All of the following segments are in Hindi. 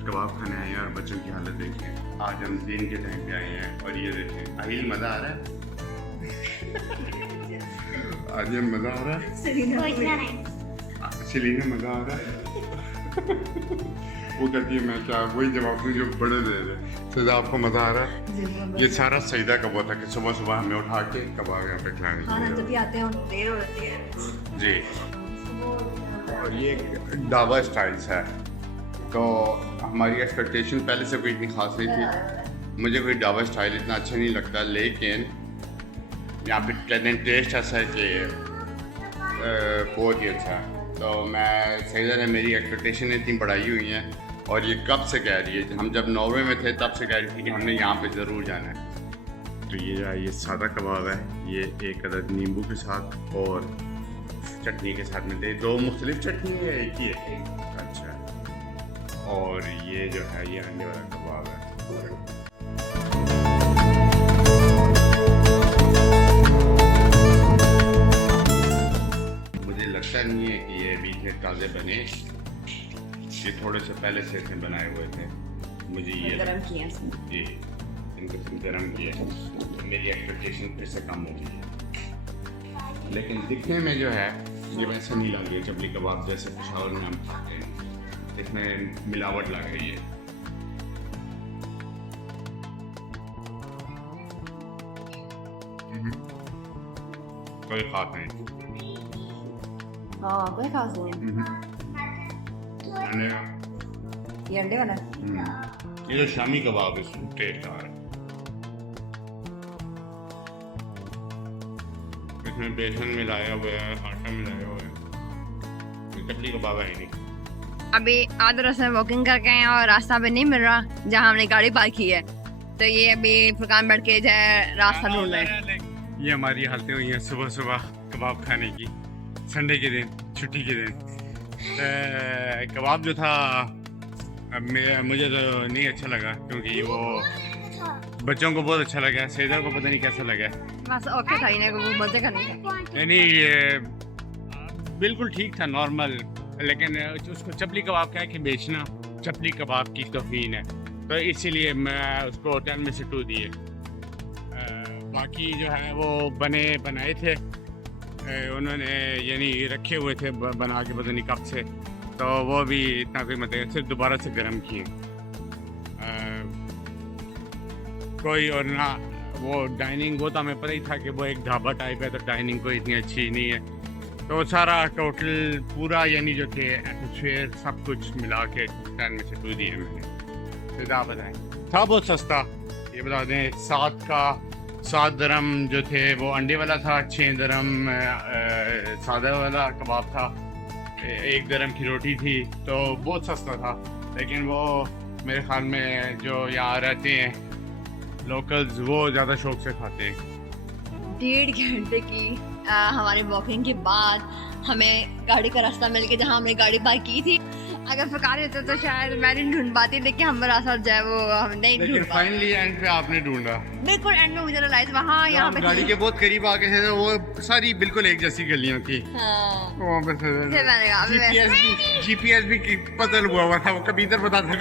कबाब खाने आए हैं और बच्चों की हालत देखें। आज हम दिन के टाइम पे आए हैं और ये देखें। अहिल मज़ा आ रहा है? आज ये मज़ा आ रहा है? सेलिना मज़ा आ रहा है? वो कहती है मैं क्या, वही जवाब दूँ जो बड़े दे रहे। सजा आपको मज़ा आ रहा है? ये सारा सईदा का वो था कि सुबह सुबह हमें उठा के कबाब यहाँ पे खिलाने हाँ, जब भी आते हैं देर हो जाती है जी। और ये ढाबा स्टाइल्स है, तो हमारी एक्सपेक्टेशन पहले से कोई इतनी खास नहीं थी। मुझे कोई ढाबा स्टाइल इतना अच्छा नहीं लगता, लेकिन यहाँ पे टेस्ट ऐसा है कि बहुत ही अच्छा है। तो मैं सईदा ने मेरी एक्सपेक्टेशन इतनी बढ़ाई हुई है और ये कब से कह रही है, हम जब नॉर्वे में थे तब से कह रही थी कि हमने यहाँ पे ज़रूर जाना है। तो ये जो है ये सादा कबाब है, ये एक अदद नींबू के साथ और चटनी के साथ मिलते हैं। दो मुख्तलिफ चटनी है, एक ही है? अच्छा। और ये जो है ये अंडे वाला कबाब है। मुझे लगता नहीं है कि ये अभी थे ताज़े बने, ये थोड़े से पहले से इसमें बनाए हुए थे। मुझे ये गरम किया जी इनको गर्म किया, तो मेरी एक्सपेक्टेशन फिर से कम हो गई है। लेकिन दिखने में जो है ये वैसे नहीं लग रही है चपली कबाब जैसे पेशावर में हम खाते हैं, इसमें मिलावट लग रही है। कोई खास नहीं। हाँ, कोई खास नहीं। ये अंडे वाला ये जो शामी कबाब है इसमें टेस्ट आ रहा है। इसमें बेसन मिलाया हुआ है, आटा मिलाया हुआ है, चपली कबाब है नहीं। अभी आधे रास्ते में वॉकिंग करके आए हैं और रास्ता भी नहीं मिल रहा जहाँ हमने गाड़ी पार्क की है, तो ये अभी फुरकान बैठ के जो है रास्ता ढूंढ रहे हैं। ये हमारी हालतें हुई हैं सुबह सुबह कबाब खाने की, संडे के दिन, छुट्टी के दिन। कबाब जो था मुझे तो नहीं अच्छा लगा, क्योंकि वो बच्चों को बहुत अच्छा लगा, सैदा को पता नहीं कैसा लगा। बस ओके था, इन्हें वो मजे करने का। यानी बिल्कुल ठीक था, नॉर्मल। लेकिन उसको चपली कबाब कह के बेचना, चपली कबाब की तौहीन है, तो इसीलिए मैं उसको 10 में से 2 दिए। बाकी जो है वो बनाए थे उन्होंने, यानी रखे हुए थे बना के पता नहीं कब से, तो वो भी इतना कोई मतलब सिर्फ दोबारा से गर्म किए। कोई और ना वो डाइनिंग, वो तो हमें पता ही था कि वो एक ढाबा टाइप है, तो डाइनिंग कोई इतनी अच्छी नहीं है। तो सारा टोटल पूरा यानी जो थे एटमॉस्फेयर सब कुछ मिला के 10 में से 2 दिए मैंने। सीधा बताएं, था बहुत सस्ता, ये बता दें 7 दरम जो थे वो अंडे वाला था, 6 दरम सादा वाला कबाब था, 1 दरम की रोटी थी, तो बहुत सस्ता था। लेकिन वो मेरे ख्याल में जो यहाँ रहते हैं लोकल्स वो ज़्यादा शौक से खाते हैं। 1.5 घंटे की हमारी वॉकिंग के बाद हमें गाड़ी का रास्ता मिल गया जहाँ हमने गाड़ी पार्क की थी। अगर फकारी होता तो शायद मैं नहीं ढूंढ पाती, लेकिन हम रास्ता जो है वो हम नहीं ढूंढ पाते। फाइनली एंड पे आपने ढूंढा। बिल्कुल एंड में मुझे रियलाइज वहाँ यहाँ पे गाड़ी के बहुत करीब आ गए थे, वो सारी बिल्कुल एक जैसी गलियां थी। हाँ। जीपीएस भी पतल हुआ था, वो कभी इधर बता था।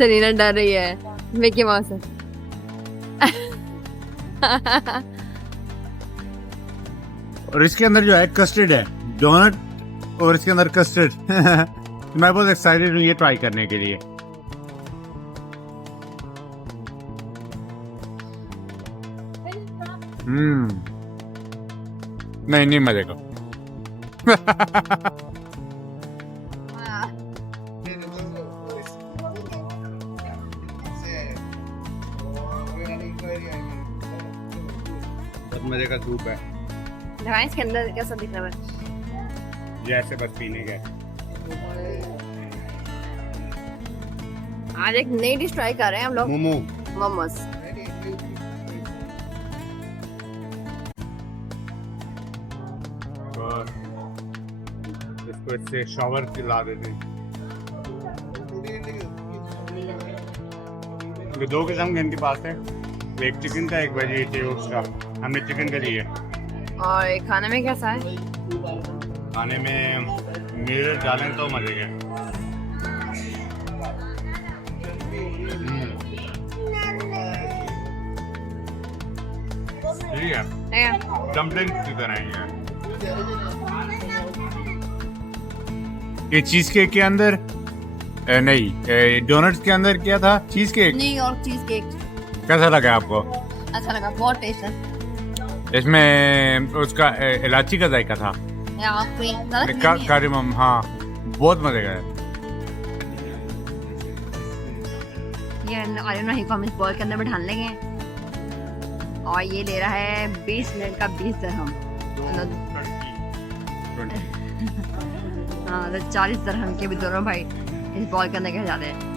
सेलिना डर रही है मिकी माउस से। और इसके अंदर जो है कस्टर्ड है, डोनट, और इसके अंदर कस्टर्ड। मैं बहुत एक्साइटेड हूँ ये ट्राई करने के लिए। नहीं मजे को। बहुत मजे का सूप है। इसके अंदर कैसा दिख रहा है? जैसे बस पीने का। आज एक नई डिश ट्राई कर रहे हैं हम लोग, मोमो। मोमोज। इसको इससे शॉवर ला देते हैं। दो किस्म के इनके पास है, एक चिकन का एक वेजिटेबल्स का। हमने चिकन का लिया। और खाने में कैसा है? खाने में मिर्च डालें तो मजे के। ठीक है, डम्पलिंग की तरह ही है। ये चीज केक के अंदर नहीं, डोनट्स के अंदर क्या था? Cheese cake. New York cheese cake. कैसा लगा आपको? अच्छा लगा, बहुत टेस्ट है। इसमें उसका इलायची का जायका था, कार्डमम। हाँ, बहुत मजे का है। ये आलू नहीं को हम इस बॉल के अंदर में ढाल लेंगे। और ये ले रहा है 20 मिनट का 20 दिरहम। हाँ, तो 40 दिरहम के भी दोनों भाई इस बॉल के अंदर कह जाते हैं।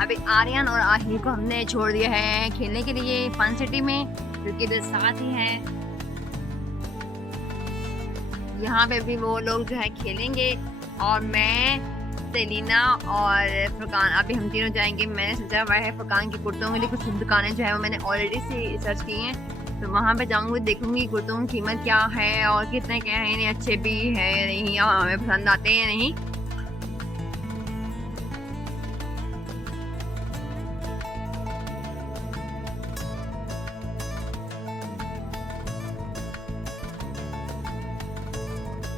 अभी आर्यन और आहिर को हमने छोड़ दिया है खेलने के लिए फन सिटी में, क्योंकि इधर साथ ही है। यहाँ पे भी वो लोग जो है खेलेंगे और मैं, सेलिना और फुरकान अभी हम तीनों जाएंगे। मैंने सोचा हुआ है फुरकान की कुर्तों के लिए कुछ दुकानें जो है वो मैंने ऑलरेडी से सर्च की हैं, तो वहाँ पे जाऊँगी, देखूंगी कुर्तों की कीमत क्या है और कितने क्या है, यानी अच्छे भी है या नहीं, या हमें पसंद आते हैं या नहीं।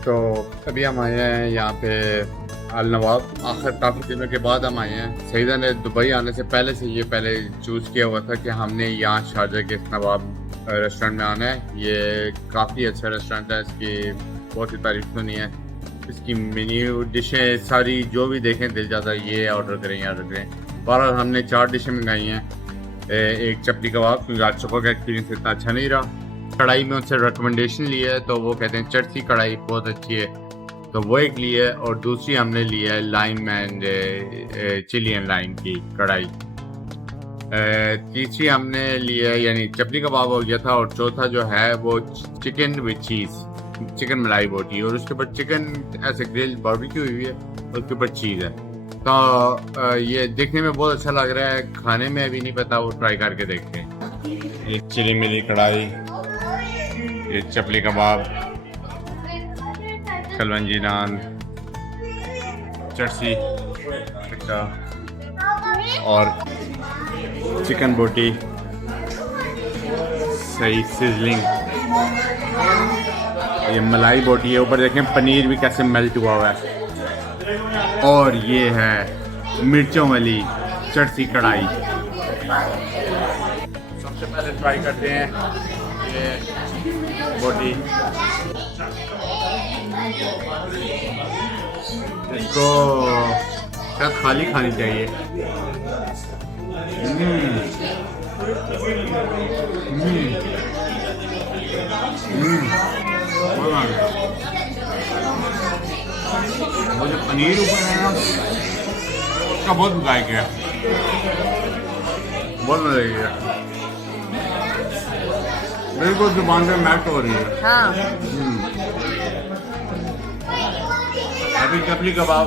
तो अभी हम आए हैं यहाँ पे अल नवाब। आखिर काफ़ी दिनों के बाद हम आए हैं। सईदा ने दुबई आने से पहले से ये पहले चूज़ किया हुआ था कि हमने यहाँ शारजा के नवाब रेस्टोरेंट में आना है। ये काफ़ी अच्छा रेस्टोरेंट है, इसकी बहुत ही तारीफ सुनी है। इसकी मेन्यू डिशें सारी जो भी देखें दिल जाता है ये ऑर्डर करें, ये ऑर्डर करें। बहरहाल हमने 4 डिशें मंगाई हैं। एक चपली कबाब, क्योंकि आज सुबह का एक्सपीरियंस इतना अच्छा नहीं रहा। कढ़ाई में उनसे रिकमेंडेशन ली है, तो वो कहते हैं चरसी कढ़ाई बहुत अच्छी है, तो वो एक ली है। और दूसरी हमने ली है lime and chilli and lime की कढ़ाई। तीसरी हमने ली है, यानी चपली कबाब हो गया था, और चौथा जो है वो चिकन विद चीज़, चिकन मलाई बोटी, और उसके ऊपर चिकन ऐसे ग्रिल बारबेक्यू हुई है, उसके ऊपर चीज़ है। तो ये देखने में बहुत अच्छा लग रहा है, खाने में अभी नहीं पता, वो ट्राई करके देखते हैं। ये चिली मिली कढ़ाई, ये चपली कबाब, कलवंजी नान, चरसी टिक्का और चिकन बोटी, सही सिजलिंग। ये मलाई बोटी है, ऊपर देखें पनीर भी कैसे मेल्ट हुआ हुआ है। और ये है मिर्चों वाली चरसी कढ़ाई। सबसे पहले ट्राई करते हैं ये बोटी। इसको शायद खाली खानी चाहिए। वो जो पनीर ऊपर है ना, उसका बहुत मजा है, बहुत मजा है। बिल्कुल जुबान पे मैच हो रही है। हाँ। अभी चपली कबाब,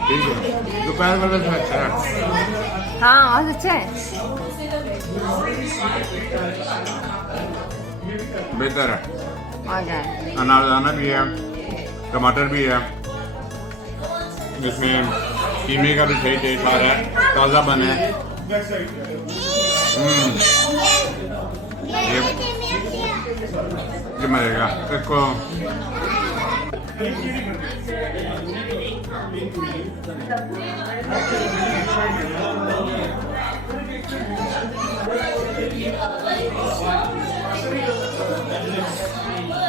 ठीक है, दोपहर वाला तो अच्छा है। हाँ, बहुत अच्छा है, बेहतर है। अनारदाना भी है, टमाटर भी है, जिसमें कीमे का भी सही टेस्ट आ रहा है, ताज़ा बना है। ये मरेगा इसको।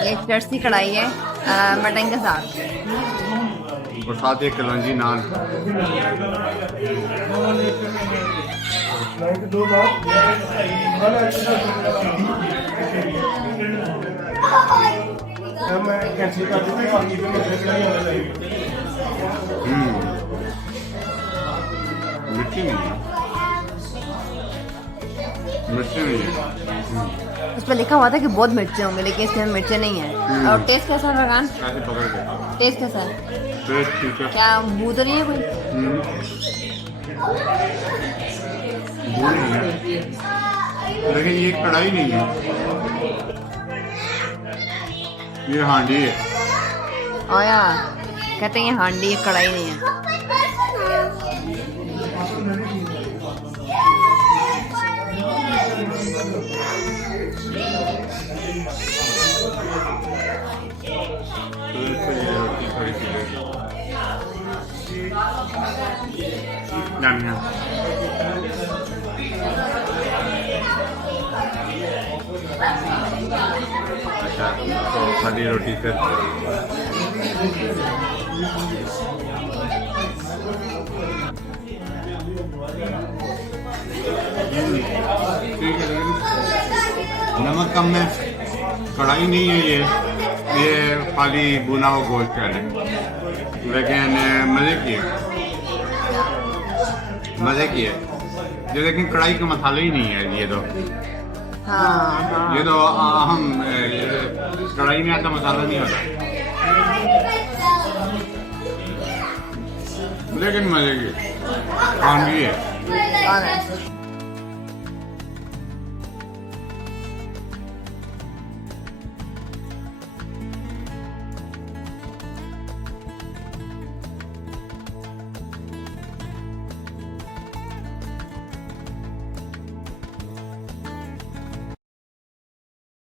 ये चर्सी कढ़ाई है मटन के साथ। और साथ एक कलौंजी नान। मिर्ची नहीं है, मिर्ची नहीं है। उस पर लिखा हुआ था कि बहुत मिर्चे होंगे, लेकिन इसमें मिर्चे नहीं है। और टेस्ट कैसा है फरहान? ऐसे पकड़ के टेस्ट कैसा है? टेस्ट ठीक है। क्या बू तो नहीं है कोई? भूल नहीं है, लेकिन ये कढ़ाई नहीं है, ये हांडी है। आया कहते हैं ये हांडी है, कढ़ाई नहीं है। अच्छा, तो खाली रोटी से ठीक है, लेकिन नमक कम है, कढ़ाई नहीं है ये खाली भुना हुआ गोश्त है, लेकिन मज़े की है ये, लेकिन कढ़ाई का मसाला ही नहीं है ये तो। हाँ ये तो हम कढ़ाई में ऐसा मसाला नहीं होता, लेकिन मज़े की हांडी है। हाँ